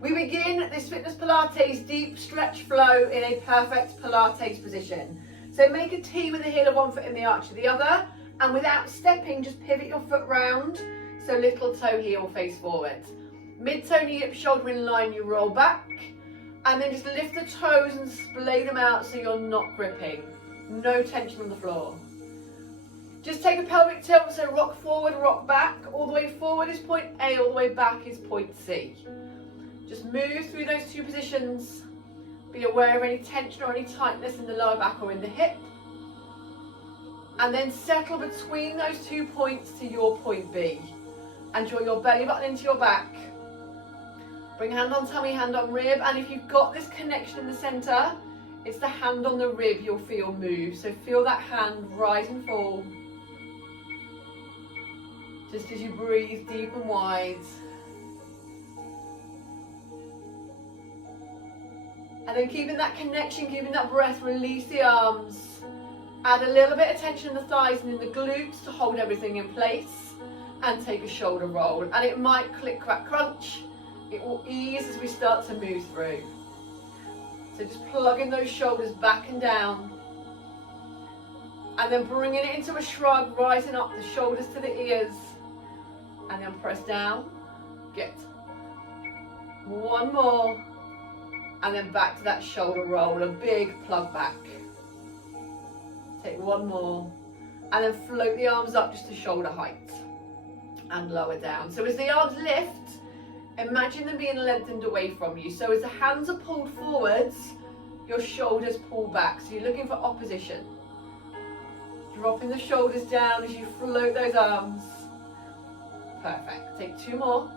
We begin this fitness Pilates deep stretch flow in a perfect Pilates position. So make a T with the heel of one foot in the arch of the other, and without stepping, just pivot your foot round, so little toe heel face forward. Mid-toe knee hip shoulder in line, you roll back, and then just lift the toes and splay them out so you're not gripping. No tension on the floor. Just take a pelvic tilt, so rock forward, rock back. All the way forward is point A, all the way back is point C. Just move through those two positions. Be aware of any tension or any tightness in the lower back or in the hip. And then settle between those 2 points to your point B. And draw your belly button into your back. Bring hand on tummy, hand on rib. And if you've got this connection in the center, it's the hand on the rib you'll feel move. So feel that hand rise and fall. Just as you breathe deep and wide. And then keeping that connection, keeping that breath, release the arms. Add a little bit of tension in the thighs and in the glutes to hold everything in place. And take a shoulder roll. And it might click, crack, crunch. It will ease as we start to move through. So just plugging those shoulders back and down. And then bringing it into a shrug, rising up the shoulders to the ears. And then press down. Good. One more. And then back to that shoulder roll, a big plug back. Take one more. And then float the arms up just to shoulder height. And lower down. So as the arms lift, imagine them being lengthened away from you. So as the hands are pulled forwards, your shoulders pull back. So you're looking for opposition. Dropping the shoulders down as you float those arms. Perfect. Take two more.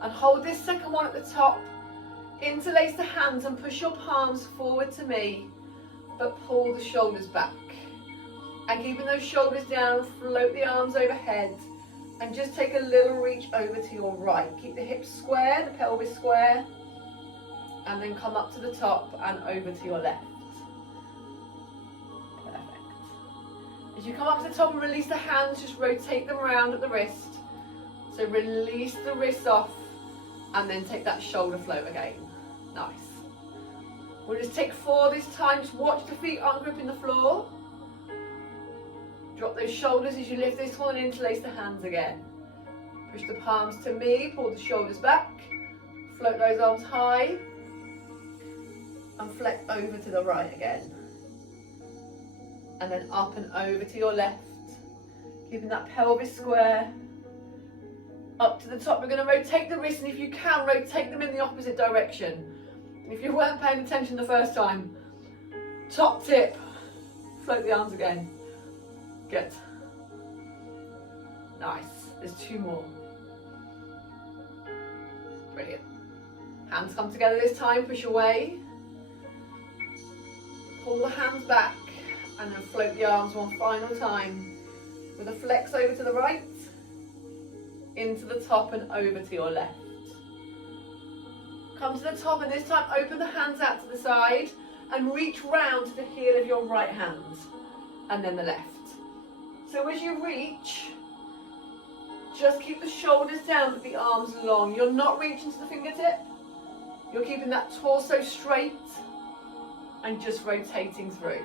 And hold this second one at the top. Interlace the hands and push your palms forward to me, but pull the shoulders back. And keeping those shoulders down, float the arms overhead. And just take a little reach over to your right. Keep the hips square, the pelvis square. And then come up to the top and over to your left. Perfect. As you come up to the top and release the hands, just rotate them around at the wrist. So release the wrists off and then take that shoulder float again. Nice. We'll just take 4 this time. Just watch the feet ungripping the floor. Drop those shoulders as you lift this one and interlace the hands again. Push the palms to me, pull the shoulders back. Float those arms high. And flex over to the right again. And then up and over to your left. Keeping that pelvis square. Up to the top. We're going to rotate the wrists, and if you can, rotate them in the opposite direction. And if you weren't paying attention the first time, top tip, float the arms again. Good. Nice. There's 2 more. Brilliant. Hands come together this time, push away. Pull the hands back and then float the arms one final time. With a flex over to the right, into the top and over to your left. Come to the top, and this time open the hands out to the side and reach round to the heel of your right hand and then the left. So as you reach, just keep the shoulders down but the arms long. You're not reaching to the fingertip. You're keeping that torso straight and just rotating through.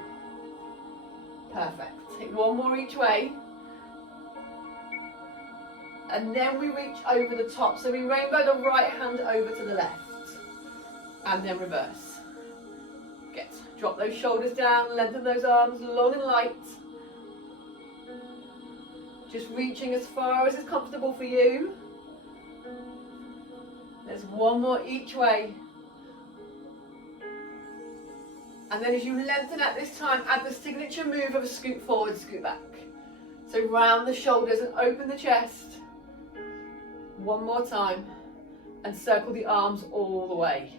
Perfect. Take 1 more each way. And then we reach over the top. So we rainbow the right hand over to the left. And then reverse. Good. Drop those shoulders down, lengthen those arms long and light. Just reaching as far as is comfortable for you. There's 1 more each way. And then as you lengthen at this time, add the signature move of a scoot forward, scoot back. So round the shoulders and open the chest. 1 more time. And circle the arms all the way.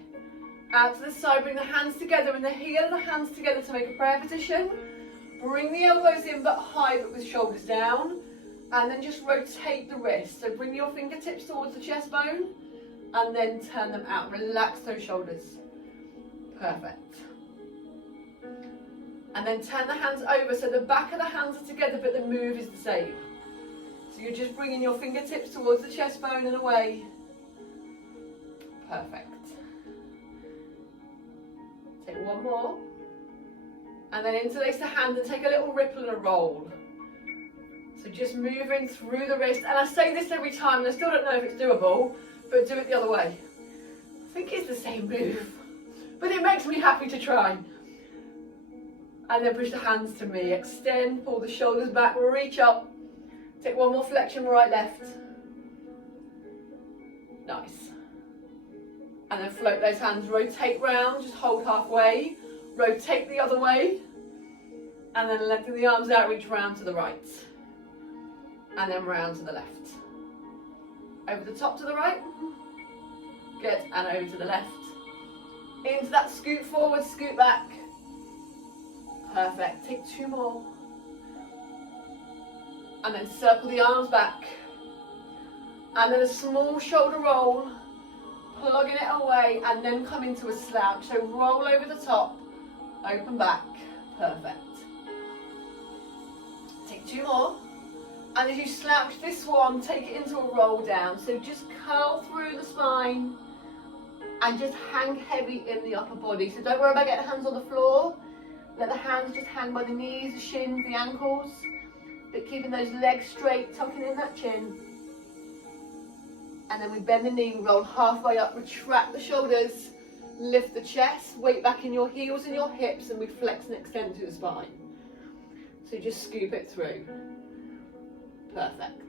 Out to the side, bring the hands together and the heel of the hands together to make a prayer position. Bring the elbows in but high but with shoulders down. And then just rotate the wrist. So bring your fingertips towards the chest bone and then turn them out. Relax those shoulders. Perfect. And then turn the hands over so the back of the hands are together but the move is the same. So you're just bringing your fingertips towards the chest bone and away. Perfect. Take one more. And then interlace the hand and take a little ripple and a roll. So just moving through the wrist. And I say this every time and I still don't know if it's doable, but do it the other way. I think it's the same move, but it makes me happy to try. And then push the hands to me. Extend, pull the shoulders back, reach up. Take one more flexion, right, left. Nice. And then float those hands, rotate round, just hold halfway. Rotate the other way. And then lengthen the arms out, reach round to the right. And then round to the left. Over the top to the right. Good, and over to the left. Into that scoot forward, scoot back. Perfect, take two more. And then circle the arms back. And then a small shoulder roll, plugging it away, and then come into a slouch. So roll over the top, open back, perfect. Take two more. And as you slouch this one, take it into a roll down. So just curl through the spine and just hang heavy in the upper body. So don't worry about getting hands on the floor. Let the hands just hang by the knees, the shins, the ankles. But keeping those legs straight, tucking in that chin. And then we bend the knee, roll halfway up, retract the shoulders, lift the chest, weight back in your heels and your hips, and we flex and extend through the spine. So just scoop it through. Perfect.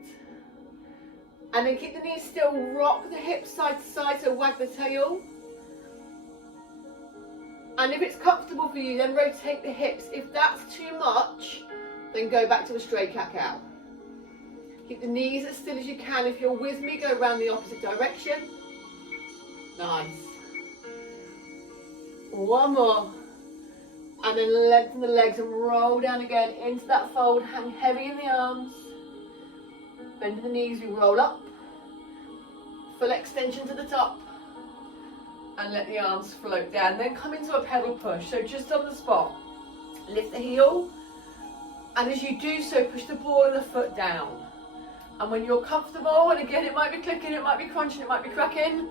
And then keep the knees still, rock the hips side to side, so wag the tail. And if it's comfortable for you, then rotate the hips. If that's too much, then go back to a straight cat-cow. Keep the knees as still as you can. If you're with me, go around the opposite direction. Nice. One more. And then lengthen the legs and roll down again into that fold. Hang heavy in the arms. Bend the knees, we roll up. Full extension to the top. And let the arms float down. Then come into a pedal push. So just on the spot. Lift the heel. And as you do so, push the ball of the foot down. And when you're comfortable, and again, it might be clicking, it might be crunching, it might be cracking.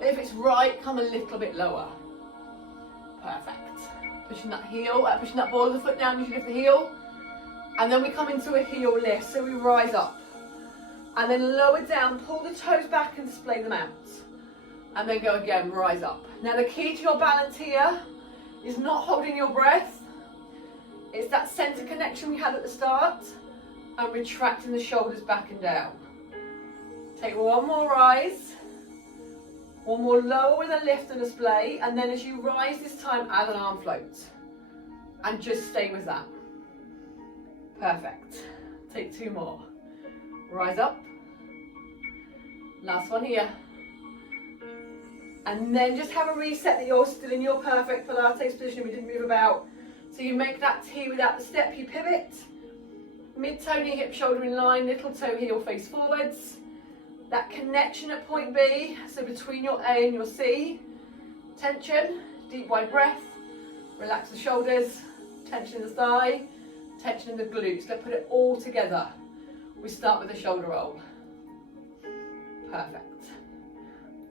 If it's right, come a little bit lower. Perfect. Pushing that heel, pushing that ball of the foot down as you lift the heel. And then we come into a heel lift, so we rise up. And then lower down, pull the toes back and display them out. And then go again, rise up. Now the key to your balance here is not holding your breath. It's that center connection we had at the start. And retracting the shoulders back and down. Take one more rise. One more lower with a lift and display. And then as you rise this time, add an arm float. And just stay with that. Perfect. Take two more. Rise up. Last one here. And then just have a reset that you're still in your perfect Pilates position. We didn't move about. So you make that T without the step. You pivot. Mid-toe knee, hip, shoulder in line, little toe, heel, face forwards. That connection at point B, so between your A and your C. Tension, deep wide breath. Relax the shoulders, tension in the thigh, tension in the glutes. Let's put it all together. We start with a shoulder roll. Perfect.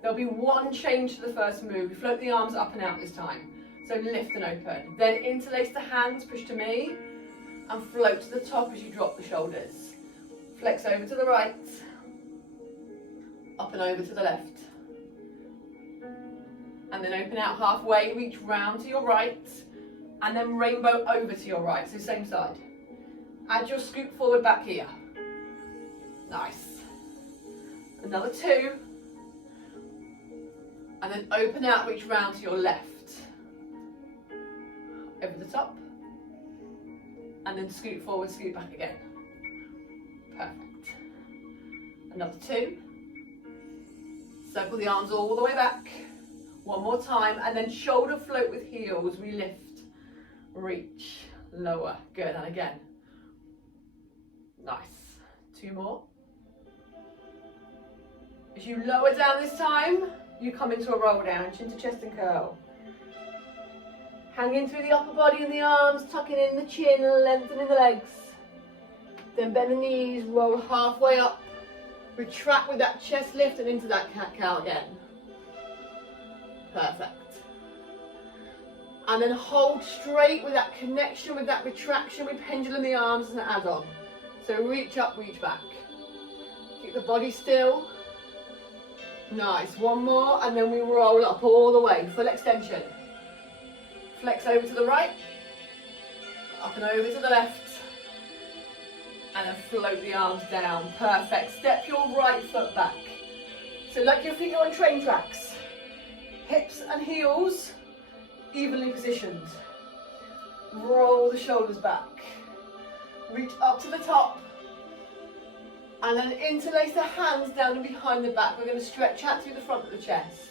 There'll be one change to the first move. We float the arms up and out this time. So lift and open. Then interlace the hands, push to me. And float to the top as you drop the shoulders. Flex over to the right. Up and over to the left. And then open out halfway, reach round to your right. And then rainbow over to your right, so same side. Add your scoop forward back here. Nice. Another two. And then open out, reach round to your left. Over the top. And then scoot forward, scoot back again. Perfect. Another two. Circle the arms all the way back. One more time, and then shoulder float with heels. We lift, reach, lower. Good, and again. Nice. Two more. As you lower down this time, you come into a roll down, chin to chest and curl. Hanging through the upper body and the arms, tucking in the chin, lengthening the legs. Then bend the knees, roll halfway up. Retract with that chest lift and into that cat-cow again. Perfect. And then hold straight with that connection, with that retraction. We pendulum the arms as an add-on. So reach up, reach back. Keep the body still. Nice. One more, and then we roll up all the way. Full extension. Flex over to the right. Up and over to the left. And then float the arms down. Perfect. Step your right foot back. So like your feet are on train tracks. Hips and heels evenly positioned. Roll the shoulders back. Reach up to the top. And then interlace the hands down and behind the back. We're going to stretch out through the front of the chest.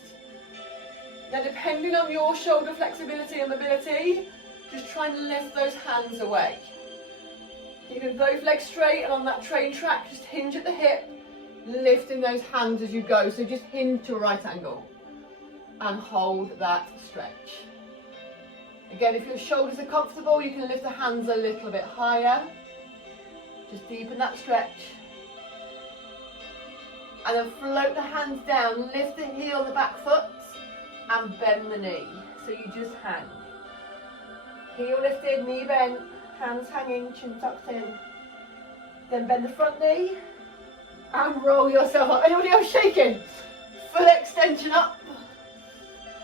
Now, depending on your shoulder flexibility and mobility, just try and lift those hands away. Keeping both legs straight, and on that train track, just hinge at the hip, lifting those hands as you go. So just hinge to a right angle and hold that stretch. Again, if your shoulders are comfortable, you can lift the hands a little bit higher. Just deepen that stretch. And then float the hands down, lift the heel on the back foot and bend the knee. So you just hang. Heel lifted, knee bent, hands hanging, chin tucked in. Then bend the front knee and roll yourself up. Anybody else shaking? Full extension up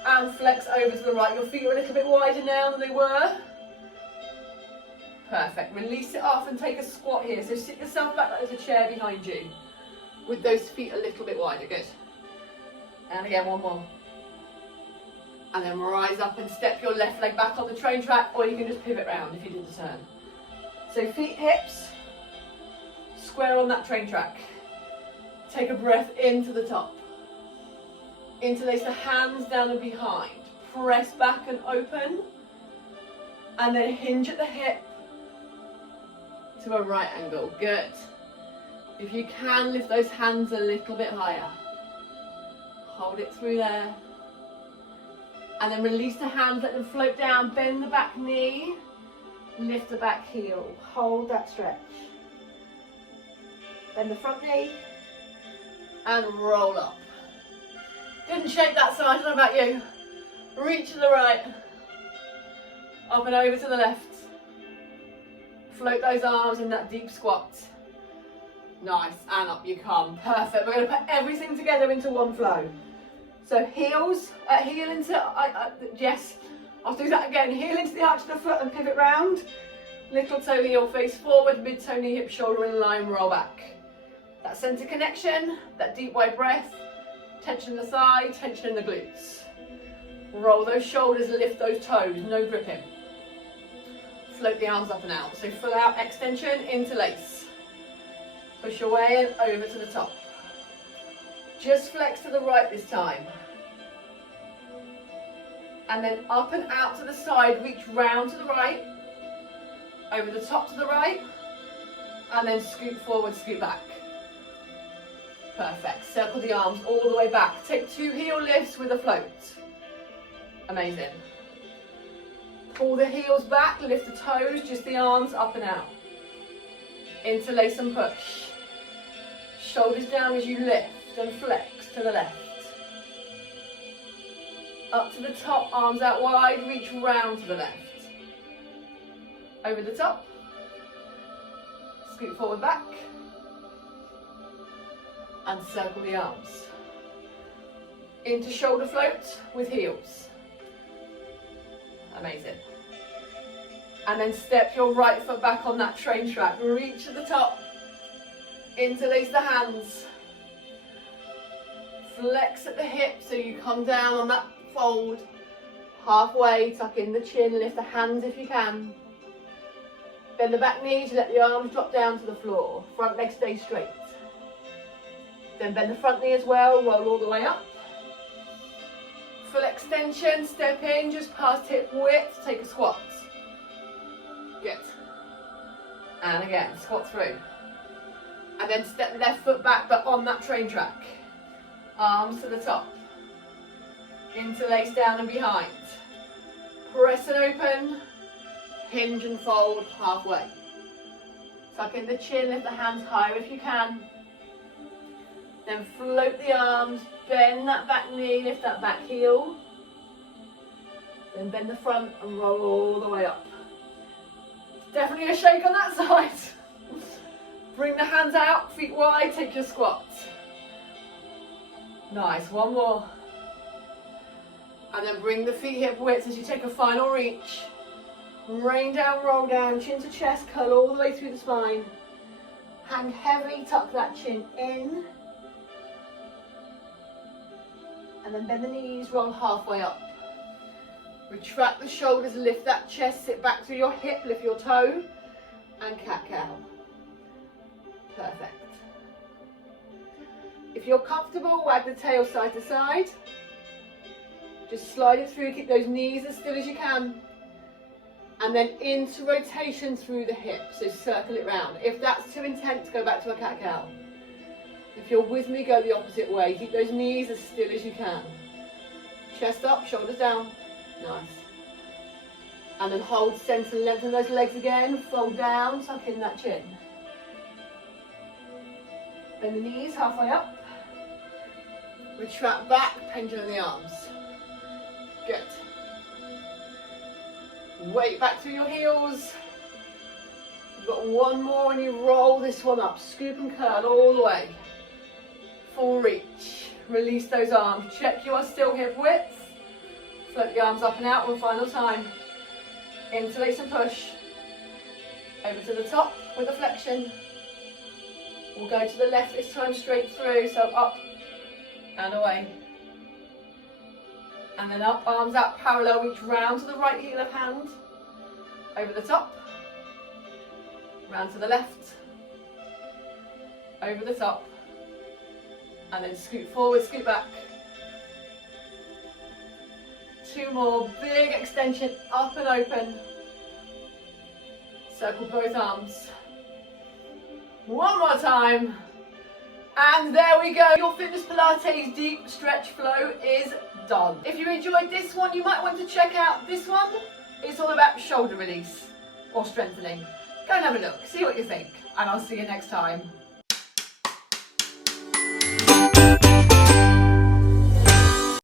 and flex over to the right. Your feet are a little bit wider now than they were. Perfect. Release it off and take a squat here. So sit yourself back like there's a chair behind you with those feet a little bit wider. Good. And again, one more. And then rise up and step your left leg back on the train track, or you can just pivot round if you did the turn. So feet, hips, square on that train track. Take a breath into the top. Interlace the hands down and behind. Press back and open. And then hinge at the hip to a right angle. Good. If you can, lift those hands a little bit higher. Hold it through there. And then release the hands, let them float down. Bend the back knee. Lift the back heel. Hold that stretch. Bend the front knee. And roll up. Didn't shake that side, I don't know about you. Reach to the right. Up and over to the left. Float those arms in that deep squat. Nice, and up you come. Perfect. We're going to put everything together into one flow. So heels, heel into, yes, I'll do that again. Heel into the arch of the foot and pivot round. Little toe heel face forward, mid toe knee hip shoulder in line, roll back. That center connection, that deep wide breath, tension in the thigh, tension in the glutes. Roll those shoulders, lift those toes, no gripping. Float the arms up and out. So full out extension, interlace. Push your way in, over to the top. Just flex to the right this time. And then up and out to the side, reach round to the right. Over the top to the right. And then scoot forward, scoot back. Perfect. Circle the arms all the way back. Take 2 heel lifts with a float. Amazing. Pull the heels back, lift the toes, just the arms up and out. Interlace and push. Shoulders down as you lift and flex to the left. Up to the top, arms out wide, reach round to the left. Over the top. Scoot forward back. And circle the arms. Into shoulder float with heels. Amazing. And then step your right foot back on that train track. Reach to the top. Interlace the hands. Flex at the hip so you come down on that fold. Halfway, tuck in the chin, lift the hands if you can. Bend the back knees, let the arms drop down to the floor. Front leg stay straight. Then bend the front knee as well, roll all the way up. Full extension, step in, just past hip width, take a squat. Good. And again, squat through. And then step left foot back, but on that train track. Arms to the top. Interlace down and behind. Press and open. Hinge and fold halfway. Tuck in the chin, lift the hands higher if you can. Then float the arms, bend that back knee, lift that back heel. Then bend the front and roll all the way up. Definitely a shake on that side. Bring the hands out, feet wide, take your squat. Nice, one more. And then bring the feet hip width as you take a final reach. Rain down, roll down, chin to chest, curl all the way through the spine. Hang heavy, tuck that chin in. And then bend the knees, roll halfway up. Retract the shoulders, lift that chest, sit back through your hip, lift your toe, and cat-cow. Perfect. If you're comfortable, wag the tail side to side. Just slide it through, keep those knees as still as you can. And then into rotation through the hips, so circle it round. If that's too intense, go back to a cat-cow. If you're with me, go the opposite way. Keep those knees as still as you can. Chest up, shoulders down. Nice. And then hold centre, lengthen those legs again, fold down, tuck in that chin. Bend the knees halfway up. Retract back, pendulum the arms. Good. Weight back through your heels. You've got one more and you roll this one up. Scoop and curl all the way. Full reach. Release those arms. Check you are still hip width. Float the arms up and out one final time. Interlace and push. Over to the top with a flexion. We'll go to the left this time, straight through. So up and away. And then up, arms out parallel, reach round to the right heel of hand. Over the top. Round to the left. Over the top. And then scoot forward, scoot back. Two more, big extension, up and open. Circle both arms. One more time. And there we go. Your Fitness Pilates deep stretch flow is done. If you enjoyed this one, you might want to check out this one. It's all about shoulder release or strengthening. Go and have a look, see what you think, and I'll see you next time.